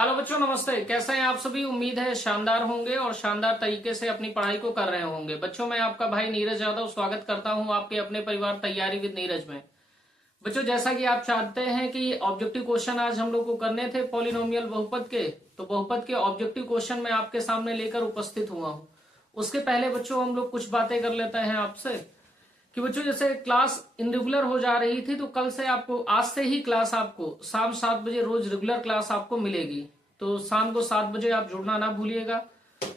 Hello बच्चों, नमस्ते। कैसे हैं आप सभी? उम्मीद है शानदार होंगे और शानदार तरीके से अपनी पढ़ाई को कर रहे होंगे। बच्चों, मैं आपका भाई नीरज यादव स्वागत करता हूं आपके अपने परिवार तैयारी विद नीरज में। बच्चों, जैसा कि आप चाहते हैं कि ऑब्जेक्टिव क्वेश्चन आज हम लोग को करने थे पॉलिनोमियल बहुपद के, तो बहुपद के ऑब्जेक्टिव क्वेश्चन मैं आपके सामने लेकर उपस्थित हुआ हूँ। उसके पहले बच्चों हम लोग कुछ बातें कर लेते हैं आपसे कि बच्चों जैसे क्लास इनरेगुलर हो जा रही थी, तो कल से आपको, आज से ही क्लास आपको शाम 7 बजे रोज रेगुलर क्लास आपको मिलेगी। तो शाम को 7 बजे आप जुड़ना ना भूलिएगा।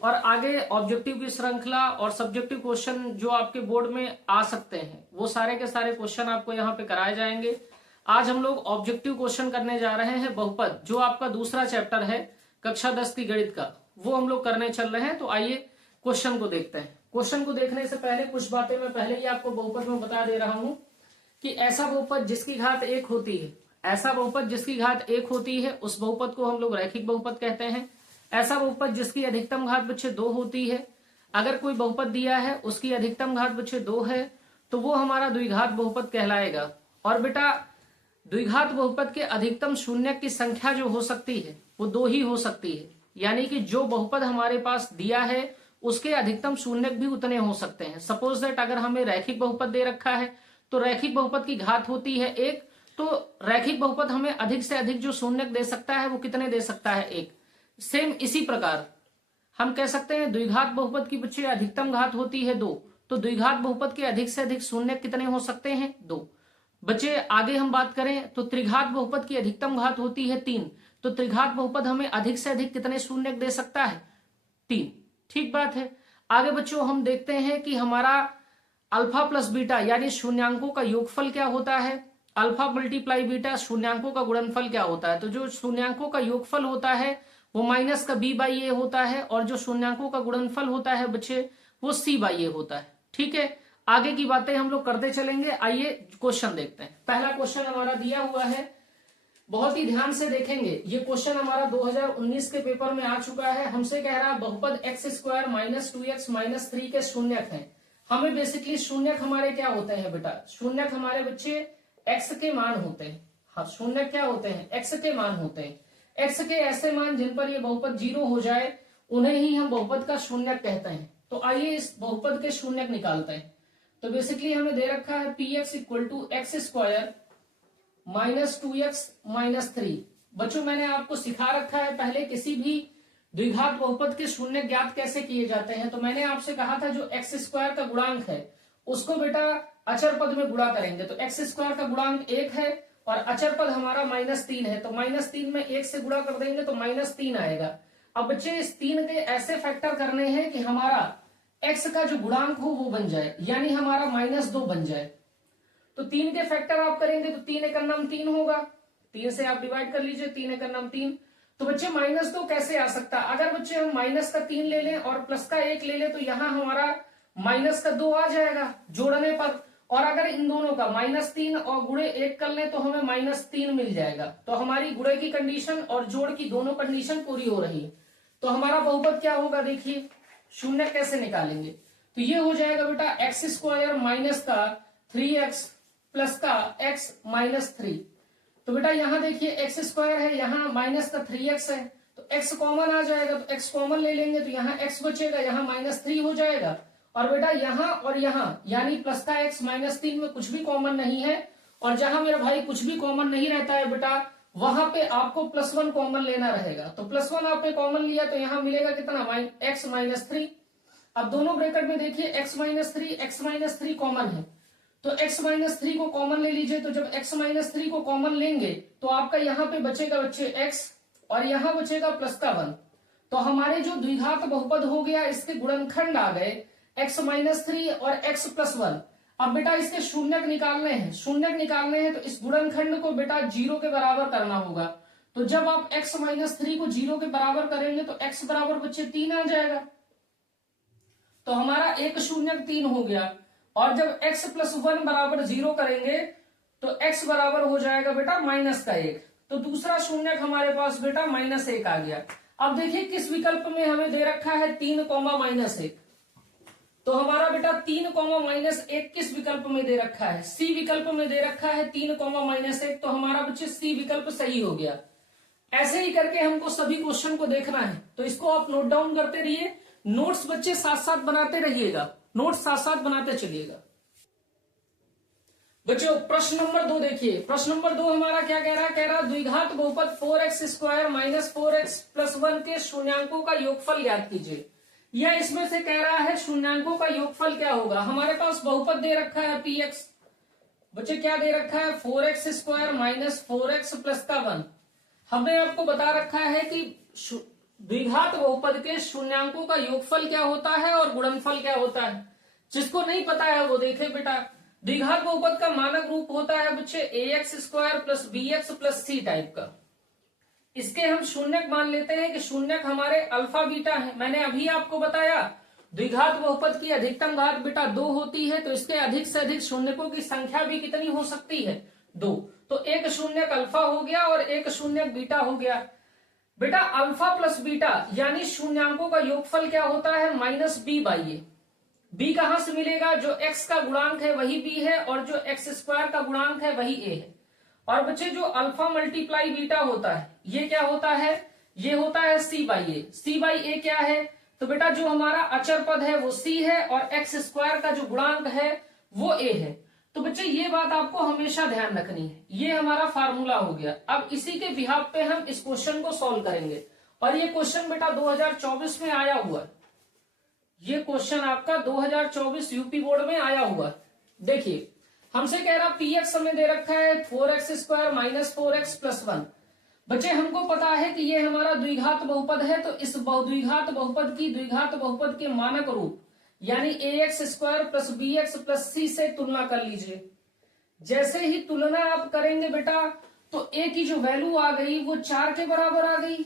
और आगे ऑब्जेक्टिव की श्रृंखला और सब्जेक्टिव क्वेश्चन जो आपके बोर्ड में आ सकते हैं, वो सारे के सारे क्वेश्चन आपको यहाँ पे कराए जाएंगे। आज हम लोग ऑब्जेक्टिव क्वेश्चन करने जा रहे हैं बहुपद, जो आपका दूसरा चैप्टर है कक्षा 10 की गणित का, वो हम लोग करने चल रहे हैं। तो आइए क्वेश्चन को देखते हैं। क्वेश्चन को देखने से पहले कुछ बातें मैं पहले ही आपको बहुपद में बता दे रहा हूं कि ऐसा बहुपद जिसकी घात 1 होती है, ऐसा बहुपद जिसकी घात 1 होती है उस बहुपद को हम लोग रैखिक बहुपद कहते हैं। ऐसा बहुपद जिसकी अधिकतम घात बच्चे 2 होती है, अगर कोई बहुपद दिया है उसकी अधिकतम घात बच्चे 2 है, तो वो हमारा द्विघात बहुपद कहलाएगा। और बेटा, द्विघात बहुपद के अधिकतम शून्य की संख्या जो हो सकती है वो 2 ही हो सकती है, यानी कि जो बहुपद हमारे पास दिया है उसके अधिकतम शून्य भी उतने हो सकते हैं। सपोज दैट अगर हमें रैखिक बहुपद दे रखा है तो रैखिक बहुपद की घात होती है 1, तो रैखिक बहुपद हमें अधिक से अधिक जो शून्य दे सकता है वो कितने दे सकता है? 1। सेम इसी प्रकार हम कह सकते हैं द्विघात बहुपद की बच्चे अधिकतम घात होती है 2, तो द्विघात बहुपद के अधिक से अधिक शून्य कितने हो सकते हैं? 2। बच्चे आगे हम बात करें तो त्रिघात बहुपद की अधिकतम घात होती है 3, तो त्रिघात बहुपद हमें अधिक से अधिक कितने शून्य दे सकता है? 3। ठीक बात है। आगे बच्चों हम देखते हैं कि हमारा अल्फा प्लस बीटा यानी शून्यांकों का योगफल क्या होता है। अल्फा मल्टीप्लाई बीटा शून्यांकों का गुणनफल क्या होता है? तो जो शून्यांकों का योगफल होता है वो माइनस का बी बाई ए होता है, और जो शून्यांकों का गुणनफल होता है बच्चे वो सी बाई ए होता है। ठीक है, आगे की बातें हम लोग करते चलेंगे। आइए क्वेश्चन देखते हैं। पहला क्वेश्चन हमारा दिया हुआ है, बहुत ही ध्यान से देखेंगे। ये क्वेश्चन हमारा 2019 के पेपर में आ चुका है। हमसे कह रहा है बहुपद x square minus 2x minus 3 के शून्यक हैं। हमें बेसिकली शून्यक हमारे क्या होते हैं बेटा? शून्यक हमारे बच्चे x के मान होते हैं। हाँ, शून्यक क्या होते हैं? x के मान होते हैं। x के ऐसे मान जिन पर ये बहुपद 0 हो जाए उन्हें ही हम बहुपद का शून्यक कहते हैं। तो आइए इस बहुपद के शून्यक निकालते हैं। तो बेसिकली हमें दे रखा है px equal to x square minus 2x minus 3। बच्चों, मैंने आपको सिखा रखा है पहले किसी भी द्विघात बहुपद के शून्य ज्ञात कैसे किए जाते हैं। तो मैंने आपसे कहा था जो एक्स स्क्वायर का गुणांक है उसको बेटा अचर पद में गुणा करेंगे। तो एक्स स्क्वायर का गुणांक 1 है और अचर पद हमारा -3 है, तो -3 में 1 से गुणा कर देंगे तो -3 आएगा। अब बच्चे इस 3 के ऐसे फैक्टर करने हैं कि हमारा एक्स का जो गुणांक हो वो बन जाए, यानी हमारा -2 बन जाए। तो 3 के फैक्टर आप करेंगे तो 3 एकम 3 होगा, 3 से आप डिवाइड कर लीजिए, 3 एकम 3। तो बच्चे -2 कैसे आ सकता? अगर बच्चे हम माइनस का 3 ले लें और प्लस का 1 ले लें तो यहाँ हमारा -2 आ जाएगा जोड़ने पर। और अगर इन दोनों का -3 और गुणे 1 कर लें तो हमें -3 मिल जाएगा। तो हमारी गुणे की कंडीशन और जोड़ की दोनों कंडीशन पूरी हो रही है। तो हमारा बहुपद क्या होगा? देखिए शून्य कैसे निकालेंगे। तो ये हो जाएगा बेटा एक्स स्क्वायर माइनस का 3x प्लस का x माइनस 3। तो बेटा यहाँ देखिए एक्स स्क्वायर है, यहाँ माइनस का 3x है, तो x कॉमन आ जाएगा, तो x कॉमन ले लेंगे तो यहाँ x बचेगा, यहाँ -3 हो जाएगा। और बेटा यहाँ और यहाँ यानी प्लस का x -3 में कुछ भी कॉमन नहीं है, और जहां मेरा भाई कुछ भी कॉमन नहीं रहता है बेटा वहां पे आपको +1 कॉमन लेना रहेगा। तो +1 आपने कॉमन लिया तो यहाँ मिलेगा कितना? x -3। अब दोनों ब्रैकेट में देखिए x -3 कॉमन है, तो x -3 को कॉमन ले लीजिए। तो जब x -3 को कॉमन लेंगे तो आपका यहाँ पे बचेगा बच्चे x और यहाँ बचेगा प्लस का 1। तो हमारे जो द्विघात बहुपद हो गया इसके गुणनखंड आ गए x -3 और x + 1। अब बेटा इसके शून्यक निकालने हैं, शून्यक निकालने हैं तो इस गुणनखंड को बेटा 0 के बराबर करना होगा। तो जब आप x -3 को 0 के बराबर करेंगे तो x बराबर बच्चे 3 आ जाएगा। तो हमारा एक शून्यक 3 हो गया। और जब x + 1 बराबर 0 करेंगे तो x बराबर हो जाएगा बेटा -1। तो दूसरा शून्यक हमारे पास बेटा -1 आ गया। अब देखिए किस विकल्प में हमें दे रखा है 3, -1। तो हमारा बेटा 3, -1 किस विकल्प में दे रखा है? सी विकल्प में दे रखा है 3, -1। तो हमारा बच्चे सी विकल्प सही हो गया। ऐसे ही करके हमको सभी क्वेश्चन को देखना है, तो इसको आप नोट डाउन करते रहिए। नोट्स बच्चे साथ साथ बनाते रहिएगा, नोट्स साथ साथ बनाते चलिएगा। बच्चों प्रश्न नंबर 2 देखिए। प्रश्न नंबर 2 हमारा क्या कह रहा है? कह रहा द्विघात बहुपद 4x² माइनस 4x+1 के शून्यांकों का योगफल ज्ञात कीजिए। या इसमें से कह रहा है शून्यांकों का योगफल क्या होगा। हमारे पास बहुपद दे रखा है px, बच्चे क्या दे रखा है 4x² माइनस 4x+1। हमने आपको बता रखा है कि द्विघात बहुपद के शून्यांकों का योगफल क्या होता है और गुणनफल क्या होता है। जिसको नहीं पता है वो देखे बेटा। द्विघात बहुपद का मानक रूप होता है बच्चे ax² plus bx plus c type का। इसके हम शून्यक मान लेते हैं कि शून्यक हमारे अल्फा बीटा है। मैंने अभी आपको बताया द्विघात बहुपद की अधिकतम घात बेटा 2 होती है, तो इसके अधिक से अधिक शून्यकों की संख्या भी कितनी हो सकती है? 2। तो एक शून्यक अल्फा हो गया और एक शून्यक बीटा हो गया। बेटा अल्फा प्लस बीटा यानी शून्यांकों का योगफल क्या होता है? -b/a। b कहां से मिलेगा? जो x का गुणांक है वही b है और जो x² का गुणांक है वही a है। और बच्चे जो अल्फा मल्टीप्लाई बीटा होता है ये क्या होता है? ये होता है c/a। c/a क्या है? तो बेटा जो हमारा अचर पद है वो c है और x² का जो गुणांक है वो a है। तो बच्चे ये बात आपको हमेशा ध्यान रखनी है। ये हमारा फार्मूला हो गया। अब इसी के बिहाफ पे हम इस क्वेश्चन को सॉल्व करेंगे। और ये क्वेश्चन बेटा 2024 में आया हुआ है। ये क्वेश्चन आपका 2024 यूपी बोर्ड में आया हुआ है। देखिए हमसे कह रहा px हमें दे रखा है 4x² माइनस 4x+1। बच्चे हमको पता है कि ये हमारा द्विघात बहुपद है, तो इस द्विघात बहुपद की द्विघात बहुपद के मानक रूप यानी ax² plus bx plus c से तुलना कर लीजिए। जैसे ही तुलना आप करेंगे बेटा तो a की जो वैल्यू आ गई वो 4 के बराबर आ गई।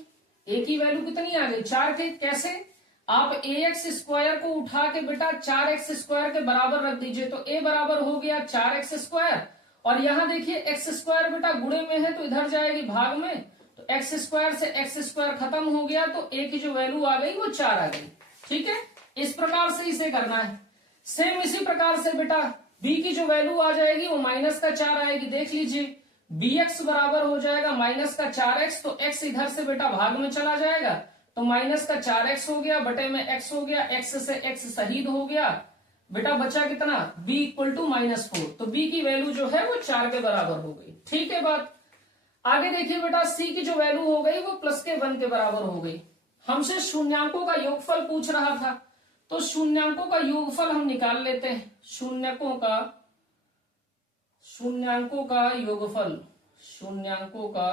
a की वैल्यू कितनी आ गई? 4 के। कैसे? आप ax² को उठा के बेटा 4x² के बराबर रख दीजिए, तो a बराबर हो गया 4x²। और यहां देखिए x² बेटा गुणे में है तो इधर जाएगी भाग में, तो x² से x² खत्म हो गया, तो a की जो वैल्यू आ गई वो 4 आ गई। ठीक है, इस प्रकार से इसे करना है। सेम इसी प्रकार से बेटा b की जो वैल्यू आ जाएगी वो -4 आएगी। देख लीजिए bx बराबर हो जाएगा -4x, तो x इधर से बेटा भाग में चला जाएगा, तो -4x हो गया, बटे में x हो गया, x से x शहीद हो गया। बेटा बचा कितना? b = -4। तो b की वैल्यू जो है वो 4 के बराबर हो गई। ठीक है बात। आगे देखिए बेटा c की जो वैल्यू हो गई वो +1 के बराबर हो गई। हमसे शून्यांकों का योगफल पूछ रहा था, तो शून्यांकों का योगफल हम निकाल लेते हैं। शून्यकों का योगफल, शून्यांकों का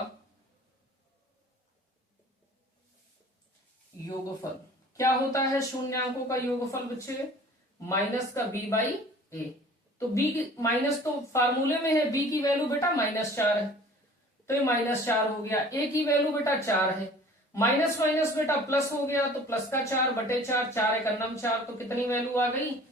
योगफल क्या होता है? शून्यांकों का योगफल बच्चे माइनस का b/a। तो b की माइनस तो फार्मूले में है, b की वैल्यू बेटा -4 है, तो ये -4 हो गया। a की वैल्यू बेटा 4 है, माइनस माइनस बेटा प्लस हो गया, तो प्लस का 4 बटे 4, 4 × 9 4, तो कितनी वैल्यू आ गई?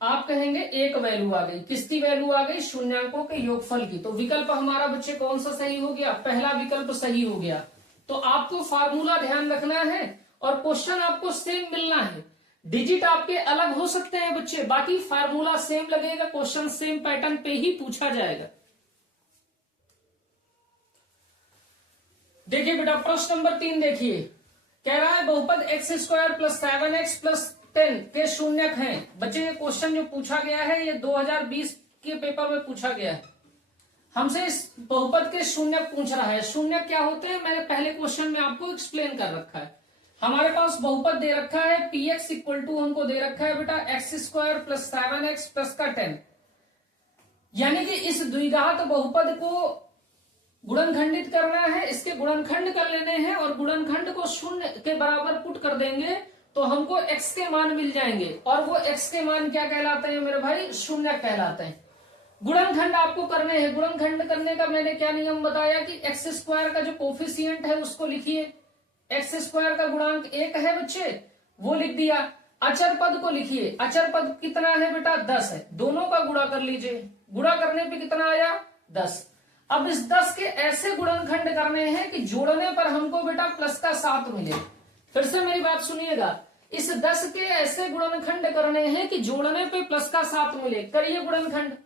आप कहेंगे एक वैल्यू आ गई। किसकी वैल्यू आ गई? शून्यांकों के योगफल की। तो विकल्प हमारा बच्चे कौन सा सही हो गया? पहला विकल्प सही हो गया। तो आपको फार्मूला ध्यान रखना है और क्वेश्चन आपको सेम मिलना है। डिजिट आपके अलग हो सकते हैं बच्चे, बाकी फार्मूला सेम लगेगा, क्वेश्चन सेम पैटर्न पे ही पूछा जाएगा। देखिए बेटा प्रश्न नंबर 3 देखिए, कह रहा है बहुपद x² प्लस 7x प्लस 10 के शून्यक हैं। बच्चे ये क्वेश्चन जो पूछा गया है ये 2020 के पेपर में पूछा गया है। हमसे इस बहुपद के शून्यक पूछ रहा है। शून्यक क्या होते हैं मैंने पहले क्वेश्चन में आपको एक्सप्लेन कर रखा है। हमारे पास बहुपद दे रखा है px = हमको दे रखा है बेटा x² प्लस 7x प्लस का 10, यानी कि इस द्विघात बहुपद को गुणनखंडित करना है, इसके गुणनखंड कर लेने हैं और गुणनखंड को 0 के बराबर पुट कर देंगे तो हमको x के मान मिल जाएंगे। और वो x के मान क्या कहलाते हैं मेरे भाई? शून्यक कहलाते हैं। गुणनखंड आपको करने हैं। गुणनखंड करने का मैंने क्या नियम बताया कि x² का जो कोफिशिएंट है उसको लिखिए। x² का गुणांक 1 है बच्चे, वो लिख दिया। अचर पद को लिखिए। अचर पद कितना है बेटा? 10 है। दोनों का गुणा कर लीजिए। गुणा करने पे कितना आया? 10। अब इस 10 के ऐसे गुणनखंड करने हैं कि जोड़ने पर हमको बेटा प्लस का 7 मिले। फिर से मेरी बात सुनिएगा, इस 10 के ऐसे गुणनखंड करने हैं कि जोड़ने पे प्लस का 7 मिले। करिए गुणनखंड।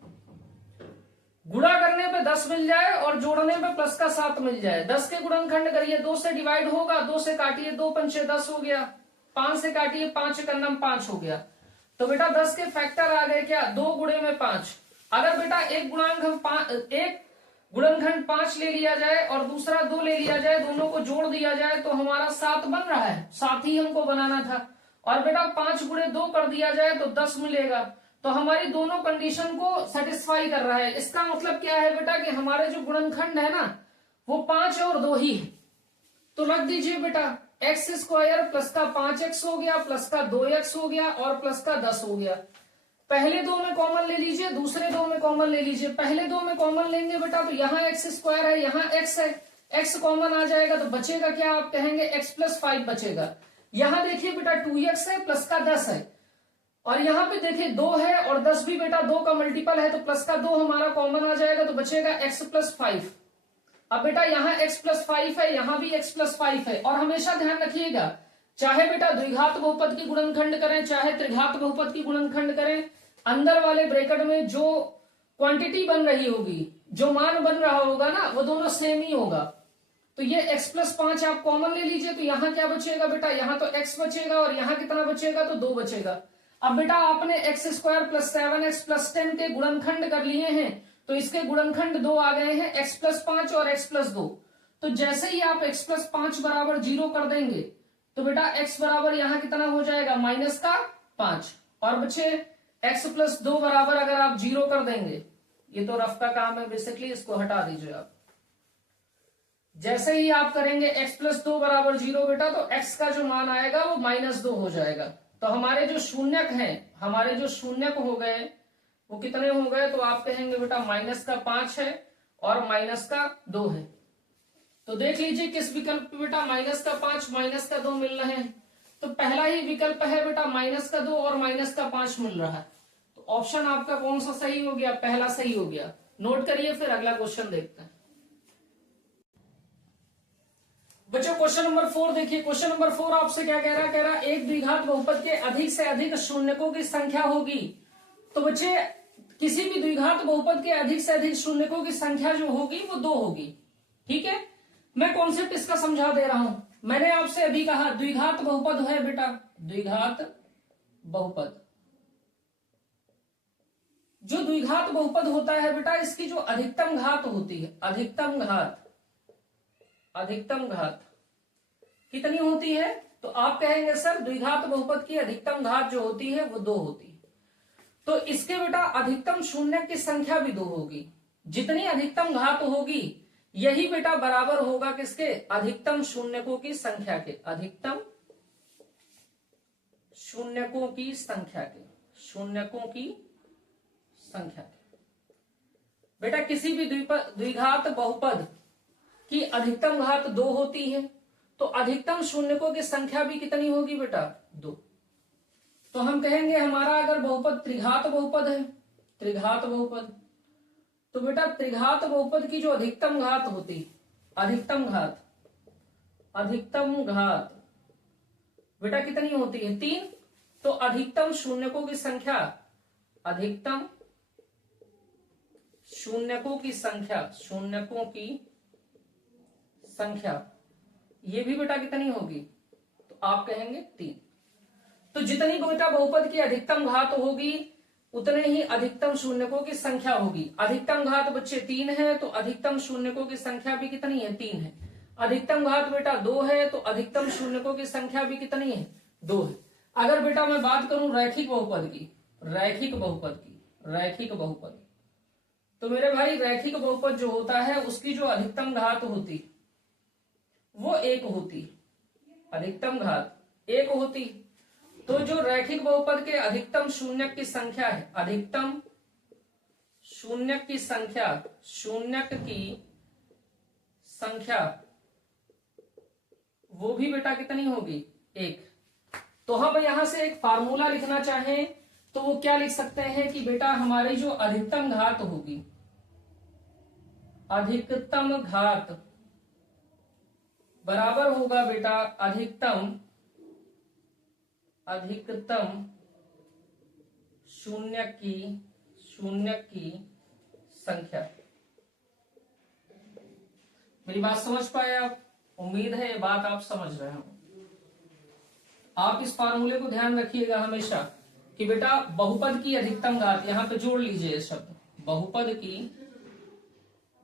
गुणा करने पे 10 मिल जाए और जोड़ने पे प्लस का 7 मिल जाए। 10 के गुणनखंड करिए, 2 से डिवाइड होगा, 2 से काटिए, 2 पंचे 10 हो गया, 5 से काटिए, 5 एकम 5 हो गया। तो बेटा 10 के फैक्टर आ गए क्या, 2 गुणे में 5। अगर बेटा एक गुणनखंड 5 ले लिया जाए और दूसरा 2 ले लिया जाए, दोनों को जोड़ दिया जाए तो हमारा 7 बन रहा है, 7 ही हमको बनाना था। और बेटा 5 गुणे 2 कर दिया जाए तो 10 मिलेगा। तो हमारी दोनों कंडीशन को सेटिस्फाई कर रहा है। इसका मतलब क्या है बेटा कि हमारे जो गुणनखंड है ना वो 5 और 2 ही है। तो रख दीजिए बेटा एक्स स्क्वायर प्लस का 5x हो गया, प्लस का 2x हो गया और प्लस का 10 हो गया। पहले 2 में कॉमन ले लीजिए, दूसरे 2 में कॉमन ले लीजिए। पहले 2 में कॉमन लेंगे बेटा तो यहाँ एक्स स्क्वायर है, यहाँ x है, x कॉमन आ जाएगा तो बचेगा क्या, आप कहेंगे x प्लस 5 बचेगा। यहाँ देखिए बेटा 2x है, प्लस का 10 है, और यहाँ पे देखिए 2 है और 10 भी बेटा 2 का मल्टीपल है, तो प्लस का 2 हमारा कॉमन आ जाएगा तो बचेगा x प्लस 5। अब बेटा यहाँ x प्लस 5 है, यहाँ भी x प्लस 5 है। और हमेशा ध्यान रखिएगा, चाहे बेटा द्विघात बहुपद की गुणनखंड करें चाहे त्रिघात बहुपद की गुणनखंड करें, अंदर वाले ब्रैकेट में जो क्वांटिटी बन रही होगी, जो मान बन रहा होगा ना, वो दोनों सेम ही होगा। तो ये x प्लस 5 आप कॉमन ले लीजिए, तो यहाँ क्या बचेगा बेटा, यहाँ तो x बचेगा और यहाँ कितना बचेगा, तो 2 बचेगा। अब बेटा आपने x square plus 7x plus 10 के गुणनखंड कर लिए हैं, तो इसके गुणनखंड 2 आ गए हैं, x प्लस 5 और x प्लस 2। तो जैसे ही आप x प्लस 5 बराबर 0 कर देंगे तो बेटा x बराबर यहाँ कितना हो जाएगा, माइनस का 5, और बच्चे x प्लस 2 बराबर अगर आप 0 कर देंगे, ये तो रफ का काम है बेसिकली, इसको हटा दीजिए आप। जैसे ही आप करेंगे x प्लस 2 बराबर 0 बेटा, तो x का जो मान आएगा वो -2 हो जाएगा। तो हमारे जो शून्यक हैं, हमारे जो शून्यक हो गए वो कितने हो गए, तो आप कहेंगे बेटा माइनस का 5 है और माइनस का 2 है। तो देख लीजिए किस विकल्प पे बेटा माइनस का 5 माइनस का 2 मिल रहे हैं। तो पहला ही विकल्प है बेटा माइनस का 2 और माइनस का 5 मिल रहा है। तो ऑप्शन आपका कौन सा सही हो गया, पहला सही हो गया। नोट करिए, फिर अगला क्वेश्चन देखते हैं। बच्चों क्वेश्चन नंबर 4 देखिए। क्वेश्चन नंबर 4 आपसे क्या कह रहा है, एक द्विघात बहुपद के अधिक से अधिक शून्यकों की संख्या होगी। तो बच्चे किसी भी द्विघात बहुपद के अधिक से अधिक शून्यकों की संख्या जो होगी वो 2 होगी। ठीक है, मैं कॉन्सेप्ट इसका समझा दे रहा हूं। मैंने आपसे अभी कहा द्विघात बहुपद है बेटा, द्विघात बहुपद, जो द्विघात बहुपद होता है बेटा, इसकी जो अधिकतम घात होती है, अधिकतम घात कितनी होती है, तो आप कहेंगे सर द्विघात बहुपद की अधिकतम घात जो होती है वो 2 होती है। तो इसके बेटा अधिकतम शून्यक की संख्या भी 2 होगी। जितनी अधिकतम घात होगी यही बेटा बराबर होगा किसके, अधिकतम शून्यकों की संख्या के, अधिकतम शून्यकों की संख्या के, शून्यकों की संख्या के। बेटा किसी भी द्विघात बहुपद की अधिकतम घात 2 होती है, तो अधिकतम शून्यकों की संख्या भी कितनी होगी बेटा, 2। तो हम कहेंगे हमारा अगर बहुपद त्रिघात बहुपद है, त्रिघात बहुपद, तो बेटा त्रिघात बहुपद की जो अधिकतम घात होती, अधिकतम घात बेटा कितनी होती है, 3। तो अधिकतम शून्यकों की संख्या, अधिकतम शून्यकों की संख्या, शून्यकों की संख्या ये भी बेटा कितनी होगी, तो आप कहेंगे 3। तो जितनी बेटा बहुपद की अधिकतम घात होगी उतने ही अधिकतम शून्यकों की संख्या होगी। अधिकतम घात बच्चे 3 है, तो अधिकतम शून्यकों की संख्या भी कितनी है, 3 है। अधिकतम घात बेटा 2 है, तो अधिकतम शून्यकों की संख्या भी कितनी है, 2 है। अगर बेटा मैं बात करूं रैखिक बहुपद की, रैखिक बहुपद, तो मेरे भाई रैखिक बहुपद जो होता है उसकी जो अधिकतम घात होती वो 1 होती, अधिकतम घात 1 होती। तो जो रैखिक बहुपद के अधिकतम शून्यक की संख्या है, अधिकतम शून्यक की संख्या, शून्यक की संख्या वो भी बेटा कितनी होगी, 1। तो हम यहां से एक फार्मूला लिखना चाहें तो वो क्या लिख सकते हैं कि बेटा हमारी जो अधिकतम घात होगी, अधिकतम घात बराबर होगा बेटा अधिकतम शून्यक की संख्या। मेरी बात समझ पाए आप? उम्मीद है ये बात आप समझ रहे हो। आप इस फार्मूले को ध्यान रखिएगा हमेशा कि बेटा बहुपद की अधिकतम घात, यहां पे जोड़ लीजिए शब्द,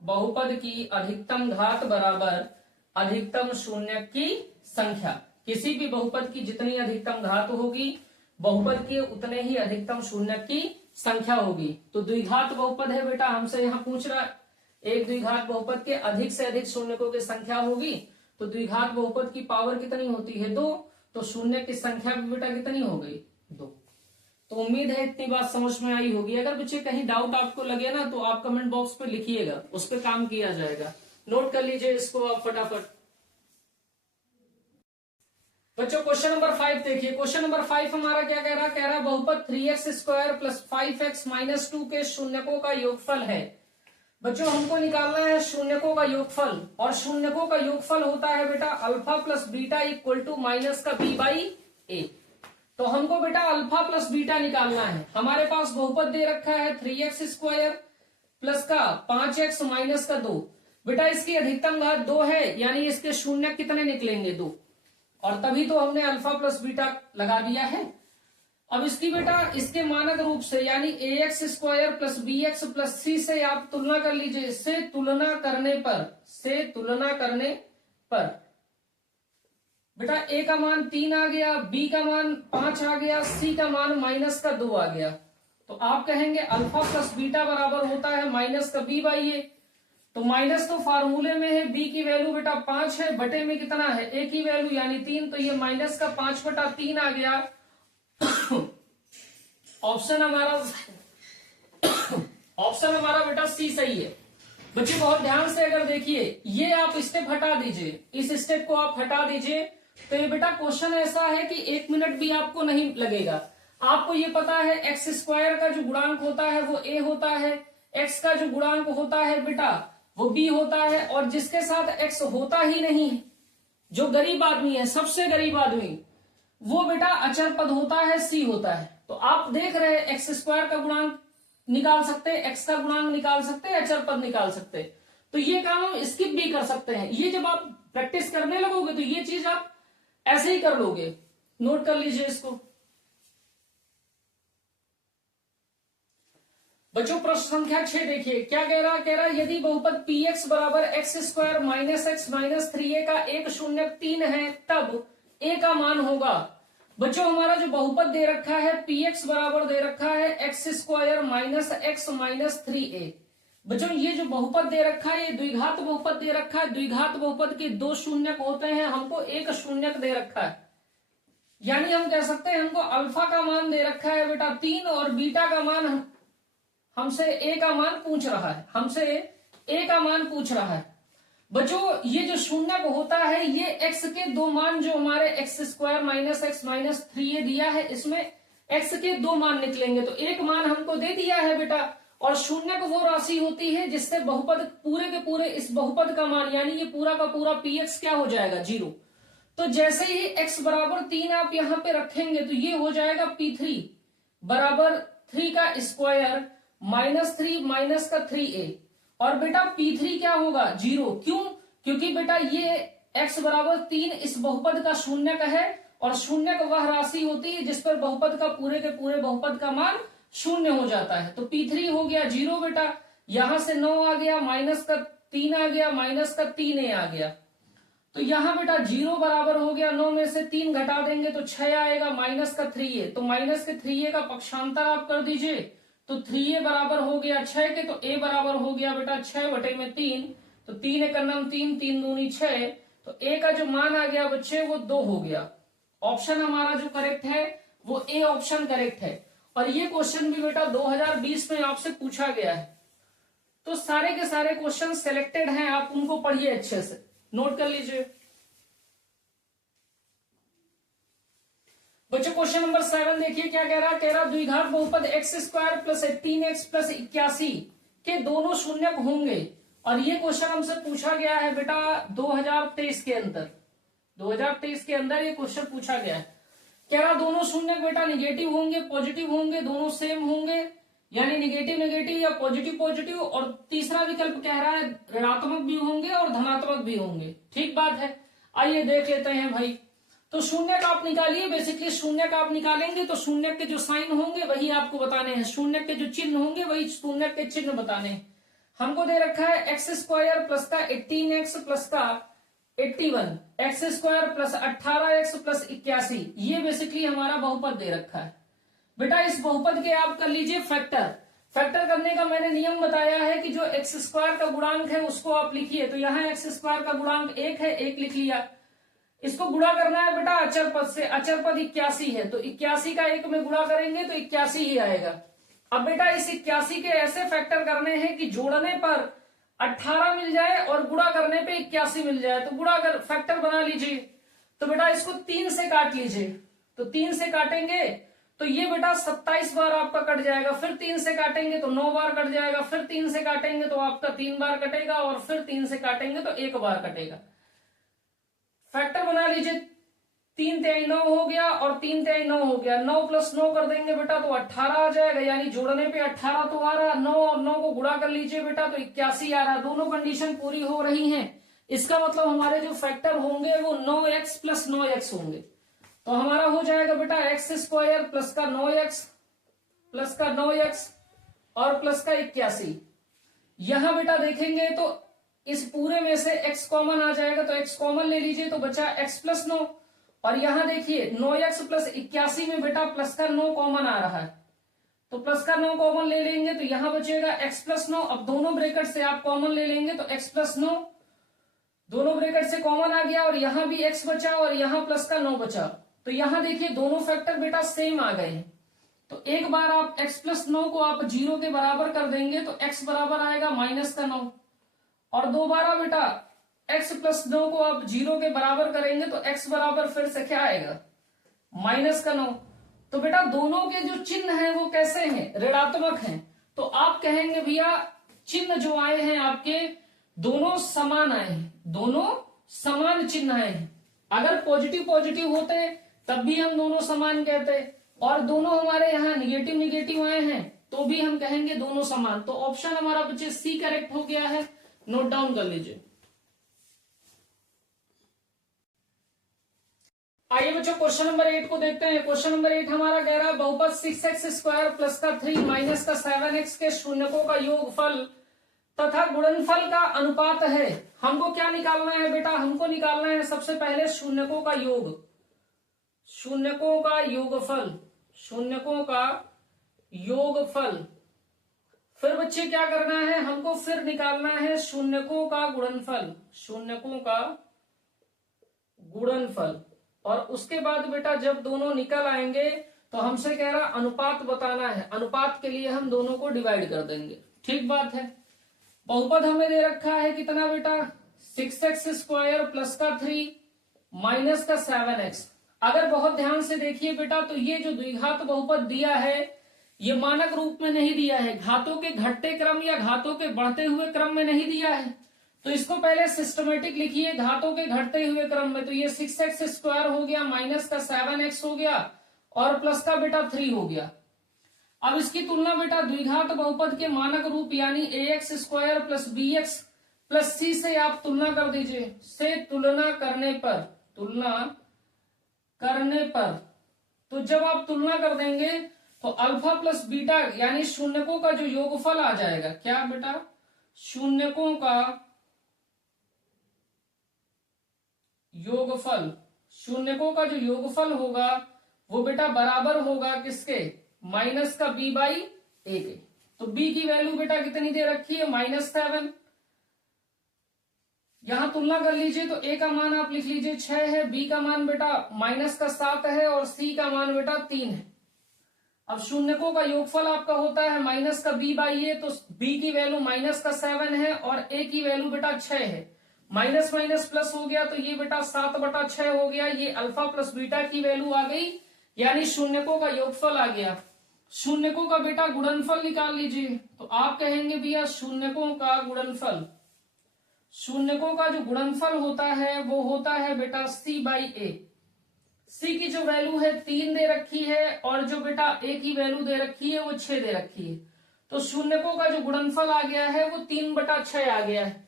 बहुपद की अधिकतम घात बराबर अधिकतम शून्य की संख्या। किसी भी बहुपद की जितनी अधिकतम घात होगी, बहुपद के उतने ही अधिकतम शून्य की संख्या होगी। तो द्विघात बहुपद है बेटा, हमसे यहाँ पूछ रहा है, एक द्विघात बहुपद के अधिक से अधिक शून्यकों की संख्या होगी, तो द्विघात बहुपद की पावर कितनी होती है? 2। तो शून्य की संख्या भी बेटा कितनी हो गई? 2। तो उम्मीद है इतनी बात समझ में आई होगी। अगर बच्चे कहीं डाउट आपको लगे ना तो आप कमेंट बॉक्स पे लिखिएगा, उस पर काम किया जाएगा। नोट कर लीजिए इसको आप फटाफट। बच्चों क्वेश्चन नंबर 5 देखिए। क्वेश्चन नंबर 5 हमारा क्या कह रहा है बहुपद 3x² प्लस 5x माइनस 2 के शून्यकों का योगफल है। बच्चों हमको निकालना है शून्यकों का योगफल, और शून्यकों का योगफल होता है बेटा alpha plus beta equal to minus का b/a। तो हमको बेटा अल्फा प्लस बीटा निकालना है। हमारे पास बहुपद दे रखा है 3x² प्लस का 5x माइनस का 2। बेटा इसकी अधिकतम घात 2 है, यानी इसके शून्य कितने निकलेंगे? 2। और तभी तो हमने अल्फा प्लस बीटा लगा दिया है। अब इसकी बेटा इसके मानक रूप से यानी ax² plus bx plus c से आप तुलना कर लीजिए। इससे तुलना करने पर बेटा a का मान 3 आ गया, b का मान 5 आ गया, c का मान माइनस का 2 आ गया। तो आप कहेंगे अल्फा प्लस बीटा बराबर होता है माइनस का b/a। तो माइनस तो फार्मूले में है, b की वैल्यू बेटा 5 है, बटे में कितना है? a की वैल्यू यानी 3। तो ये माइनस का 5/3 आ गया। ऑप्शन हमारा बेटा सी सही है। बच्चे बहुत ध्यान से अगर देखिए, ये आप स्टेप हटा दीजिए, इस स्टेप को आप हटा दीजिए, तो ये बेटा क्वेश्चन ऐसा है कि 1 मिनट भी आपको नहीं लगेगा। आपको ये पता है x² का जो गुणांक होता है वो a होता है, x का जो गुणांक होता है बेटा वो b होता है, और जिसके साथ x होता ही नहीं, जो गरीब आदमी है, सबसे गरीब आदमी, वो बेटा अचर पद होता है, c होता है। तो आप देख रहे हैं x² का गुणांक निकाल सकते हैं, x का गुणांक निकाल सकते हैं, अचर पद निकाल सकते हैं। तो ये काम हम स्किप भी कर सकते हैं। ये जब आप प्रैक्टिस करने लगोगे तो ये चीज आप ऐसे ही कर लोगे। नोट कर लीजिए इसको। बच्चों प्रश्न संख्या 6 देखिए क्या कह रहा यदि बहुपद px बराबर x² minus x minus 3a का एक शून्यक 3 है तब a का मान होगा। बच्चों हमारा जो बहुपद दे रखा है px बराबर दे रखा है x² minus x minus 3a। बच्चों ये जो बहुपद दे रखा है ये द्विघात बहुपद दे रखा है। द्विघात बहुपद के 2 शून्यक होते हैं, हमको एक शून्यक दे रखा है, यानी हम कह सकते हैं हमको अल्फा का मान दे रखा है बेटा 3 और बीटा का मान हमसे a का मान पूछ रहा है। बच्चों ये जो शून्यक होता है ये x के 2 मान जो हमारे x² minus x minus 3a दिया है, इसमें x के 2 मान निकलेंगे। तो एक मान हमको दे दिया है बेटा, और शून्यक वो राशि होती है जिससे बहुपद पूरे के पूरे इस बहुपद का मान यानी ये पूरा का पूरा px क्या हो जाएगा? 0। तो जैसे ही x बराबर 3 आप यहाँ पे रखेंगे तो ये हो जाएगा p3 बराबर 3 का स्क्वायर माइनस 3 माइनस का 3a, और बेटा p3 क्या होगा? 0। क्यों? क्योंकि बेटा ये x बराबर 3 इस बहुपद का शून्यक है, और शून्यक वह राशि होती है जिस पर बहुपद का पूरे के पूरे बहुपद का मान शून्य हो जाता है। तो p3 हो गया 0 बेटा, यहां से 9 आ गया, माइनस का 3 आ गया, माइनस का 3a आ गया। तो यहां बेटा 0 बराबर हो गया, 9 में से 3 घटा देंगे तो 6 आएगा, माइनस का 3a। तो माइनस के 3a का पक्षांतर आप कर दीजिए, तो 3a बराबर हो गया 6 के, तो a बराबर हो गया बेटा 6 बटे में 3। तो 3 एक नम 3, 3 दूनी 6, तो a का जो मान आ गया बच्चे वो 2 हो गया। ऑप्शन हमारा जो करेक्ट है वो a ऑप्शन करेक्ट है। और ये क्वेश्चन भी बेटा 2020 में आपसे पूछा गया है। तो सारे के सारे क्वेश्चन सिलेक्टेड हैं, आप उनको पढ़िए अच्छे से, नोट कर लीजिए। बच्चों क्वेश्चन नंबर 7 देखिए क्या कह रहा द्विघात बहुपद x² प्लस 18x प्लस 81 के दोनों शून्यक होंगे। और ये क्वेश्चन हमसे पूछा गया है बेटा 2023 के अंदर, 2023 के अंदर ये क्वेश्चन पूछा गया है। कह रहा दोनों शून्यक बेटा निगेटिव होंगे, पॉजिटिव होंगे, दोनों सेम होंगे, यानी निगेटिव नेगेटिव या पॉजिटिव पॉजिटिव, और तीसरा विकल्प कह रहा है ऋणात्मक भी होंगे और धनात्मक भी होंगे। ठीक बात है, आइए देख लेते हैं भाई। तो शून्य का आप निकालिए, बेसिकली शून्य का आप निकालेंगे तो शून्य के जो साइन होंगे वही आपको बताने हैं, शून्य के जो चिन्ह होंगे वही शून्य के चिन्ह बताने हैं। हमको दे रखा है एक्स स्क्वायर प्लस का 18x प्लस का 81, x square plus 18x plus 81, ये बेसिकली हमारा बहुपद दे रखा है। बेटा इस बहुपद के आप कर लीजिए फैक्टर। फैक्टर करने का मैंने नियम बताया है कि जो एक्स स्क्वायर का गुणांक है उसको आप लिखिए। तो यहाँ एक्स स्क्वायर का गुणांक 1 है, 1 लिख लिया। इसको गुणा करना है बेटा अचर पद से, अचर पद 81 है, तो 81 का 1 में गुणा करेंगे तो 81 ही आएगा। अब बेटा इस 81 के ऐसे फैक्टर करने हैं कि जोड़ने पर 18 मिल जाए और गुणा करने पे 81 मिल जाए, तो गुणा कर फैक्टर बना लीजिए। तो बेटा इसको 3 से काट लीजिए, तो 3 से काटेंगे तो ये बेटा 27 बार आपका कट जाएगा, फिर 3 से काटेंगे तो 9 बार कट जाएगा, फिर 3 से काटेंगे तो आपका 3 बार कटेगा, और फिर 3 से काटेंगे तो 1 बार कटेगा। फैक्टर बना लीजिए, 3 तिहाई 9 हो गया और 3 तिहाई 9 हो गया, 9 प्लस 9 कर देंगे बेटा तो 18 आ जाएगा, यानी जोड़ने पे 18 तो आ रहा, 9 और 9 को गुणा कर लीजिए बेटा तो 81 आ रहा। दोनों कंडीशन पूरी हो रही हैं, इसका मतलब हमारे जो फैक्टर होंगे वो 9x प्लस 9x होंगे। तो हमारा हो जाएगा बेटा एक्स स्क्वायर प्लस का 9x प्लस का 9x और प्लस का 81। यहां बेटा देखेंगे तो इस पूरे में से x कॉमन आ जाएगा, तो x कॉमन ले लीजिए तो बचा x प्लस 9, और यहां देखिए 9x प्लस 81 में बेटा प्लस का 9 कॉमन आ रहा है, तो प्लस का 9 कॉमन ले लेंगे तो यहां बचेगा x प्लस 9। अब दोनों ब्रैकेट से आप कॉमन ले लेंगे तो x प्लस 9 दोनों ब्रैकेट से कॉमन आ गया, और यहां भी x बचा और यहां प्लस का 9 बचा। तो यहां देखिए दोनों फैक्टर बेटा सेम आ गए हैं, तो एक बार आप x प्लस 9 को आप 0 के बराबर कर देंगे तो x बराबर आएगा माइनस का 9, और दोबारा बेटा x प्लस 9 को आप 0 के बराबर करेंगे तो x बराबर फिर से क्या आएगा माइनस का 9। तो बेटा दोनों के जो चिन्ह हैं वो कैसे हैं, ऋणात्मक हैं। तो आप कहेंगे भैया चिन्ह जो आए हैं आपके दोनों समान आए हैं, दोनों समान चिन्ह आए हैं। अगर पॉजिटिव पॉजिटिव होते तब भी हम दोनों समान कहते, और दोनों हमारे यहाँ निगेटिव निगेटिव आए हैं तो भी हम कहेंगे दोनों समान। तो ऑप्शन हमारा बच्चे सी करेक्ट हो गया है, नोट डाउन कर लीजिए। आइए बच्चों क्वेश्चन नंबर 8 को देखते हैं। क्वेश्चन नंबर 8 हमारा कह रहा है बहुपद 6x स्क्वायर प्लस का 3 माइनस का 7x के शून्यकों का योगफल तथा गुणनफल का अनुपात है। हमको क्या निकालना है बेटा, हमको निकालना है सबसे पहले शून्यकों का योग, शून्यकों का योगफल, शून्यकों का योगफल। फिर बच्चे क्या करना है, हमको फिर निकालना है शून्यकों का गुणनफल, शून्यकों का गुणनफल। और उसके बाद बेटा जब दोनों निकल आएंगे तो हमसे कह रहा अनुपात बताना है, अनुपात के लिए हम दोनों को डिवाइड कर देंगे। ठीक बात है। बहुपद हमें दे रखा है कितना बेटा 6x स्क्वायर प्लस का 3 माइनस का 7x। अगर बहुत ध्यान से देखिए बेटा तो ये जो द्विघात बहुपद दिया है ये मानक रूप में नहीं दिया है, घातों के घटते क्रम या घातों के बढ़ते हुए क्रम में नहीं दिया है। तो इसको पहले सिस्टमेटिक लिखिए घातों के घटते हुए क्रम में। तो ये 6x स्क्वायर हो गया माइनस का 7x हो गया और प्लस का बेटा 3 हो गया। अब इसकी तुलना बेटा द्विघात बहुपद के मानक रूप यानी ax square plus bx plus c से आप तुलना कर दीजिए। से तुलना करने पर, तुलना करने पर तो जब आप तुलना कर देंगे तो अल्फा प्लस बीटा यानी शून्यकों का जो योगफल आ जाएगा, क्या बेटा शून्यकों का योगफल, शून्यकों का जो योगफल होगा वो बेटा बराबर होगा किसके, माइनस का b बाई ए के। तो b की वैल्यू बेटा कितनी दे रखी है -7। यहां तुलना कर लीजिए तो a का मान आप लिख लीजिए 6 है, b का मान बेटा माइनस का 7 है और c का मान बेटा 3 है। अब शून्यकों का योगफल आपका होता है माइनस का b बाई ए, तो b की वैल्यू माइनस का 7 है और a की वैल्यू बेटा 6 है। माइनस माइनस प्लस हो गया तो ये बेटा 7/6 हो गया। ये अल्फा प्लस बीटा की वैल्यू आ गई यानी शून्यकों का योगफल आ गया। शून्यकों का बेटा गुणनफल निकाल लीजिए। तो आप कहेंगे भैया शून्यकों का गुणनफल, शून्यकों का जो गुणनफल होता है वो होता है बेटा c बाई ए। c की जो वैल्यू है 3 दे रखी है और जो बेटा a की वैल्यू दे रखी है वो 6 दे रखी है। तो शून्यकों का जो गुणनफल आ गया है वो 3/6 आ गया है।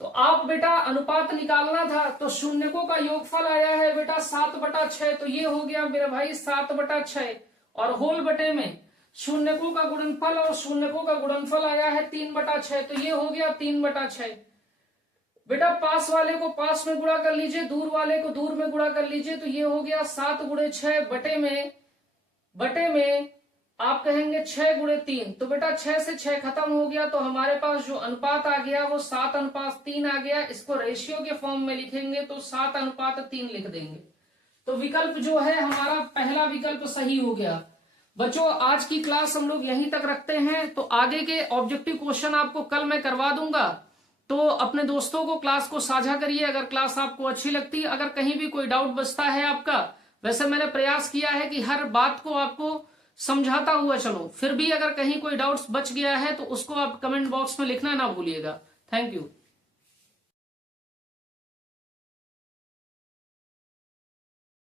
तो आप बेटा अनुपात निकालना था, तो शून्यकों का योगफल आया है बेटा 7/6, तो ये हो गया मेरे भाई 7/6, और होल बटे में शून्यकों का गुणनफल और शून्यकों का गुणनफल आया है 3/6, तो ये हो गया 3/6। बेटा पास वाले को पास में गुणा कर लीजिए, दूर वाले को दूर में गुणा कर लीजिए, तो ये हो गया 7 × 6 बटे में आप कहेंगे 6 × 3, तो बेटा 6 से 6 खत्म हो गया, तो हमारे पास जो अनुपात आ गया वो 7:3 आ गया। इसको रेशियो के फॉर्म में लिखेंगे तो 7:3 लिख देंगे। तो विकल्प जो है हमारा पहला विकल्प सही हो गया। बच्चों आज की क्लास हम लोग यहीं तक रखते हैं, तो आगे के ऑब्जेक्टिव क्वेश्चन आपको कल मैं करवा दूंगा, तो अपने दोस्तों को क्लास को साझा करिए अगर क्लास आपको अच्छी लगती है। अगर कहीं भी कोई डाउट बचता है आपका, वैसे मैंने प्रयास किया है कि हर बात को आपको समझाता हुआ चलो, फिर भी अगर कहीं कोई डाउट्स बच गया है तो उसको आप कमेंट बॉक्स में लिखना ना भूलिएगा। Thank you.